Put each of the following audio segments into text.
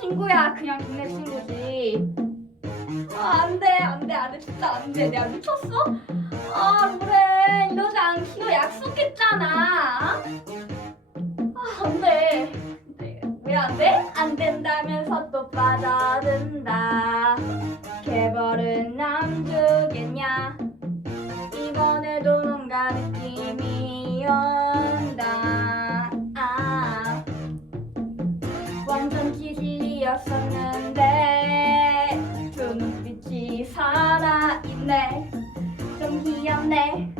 친구야 그냥 동네 친구지. 아 안돼 안돼 안돼 진짜 안돼. 내가 미쳤어? 아 그래. 이러지 않기로 약속했잖아. 아 안돼 왜 안돼? 안 된다면서 또 빠져든다. 개벌은 남 주겠냐? 이번에도 뭔가 느낌이 온다. 아, 완전 기질이었었는데 그 눈빛이 살아있네. 좀 귀엽네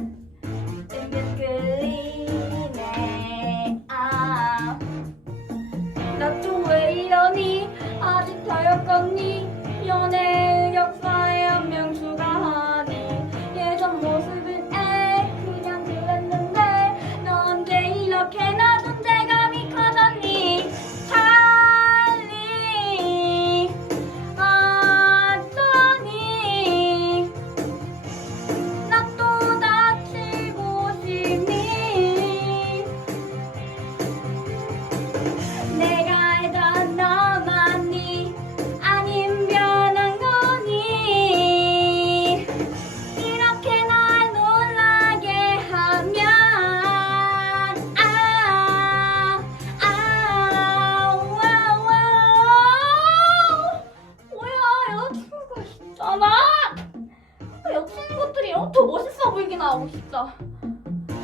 더 멋있어 보이긴 하고 진짜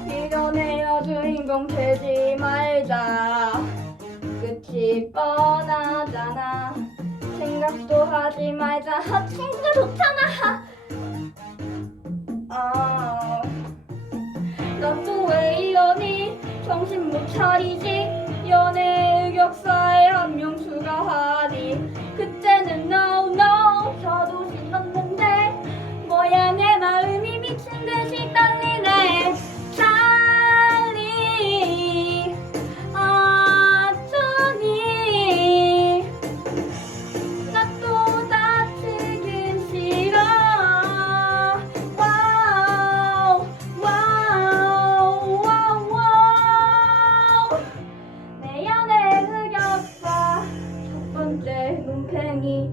이전에 여주인공 되지 말자. 끝이 뻔하잖아. 생각도 하지 말자. 아, 친구가 좋잖아. 아, 넌또 왜 이러니? 정신 못 차리지? 연애 흑역사 내 연애 흑역사. 첫 번째 눈팽이.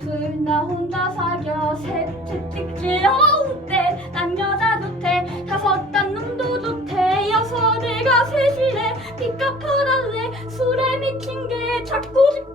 둘 나 혼자 사겨. 셋째 찍질 어우 때난 여자도 돼 다섯 단 놈도 좋대 여섯 내가 셋이래 빚 갚아달래 술에 미친 게 자꾸 집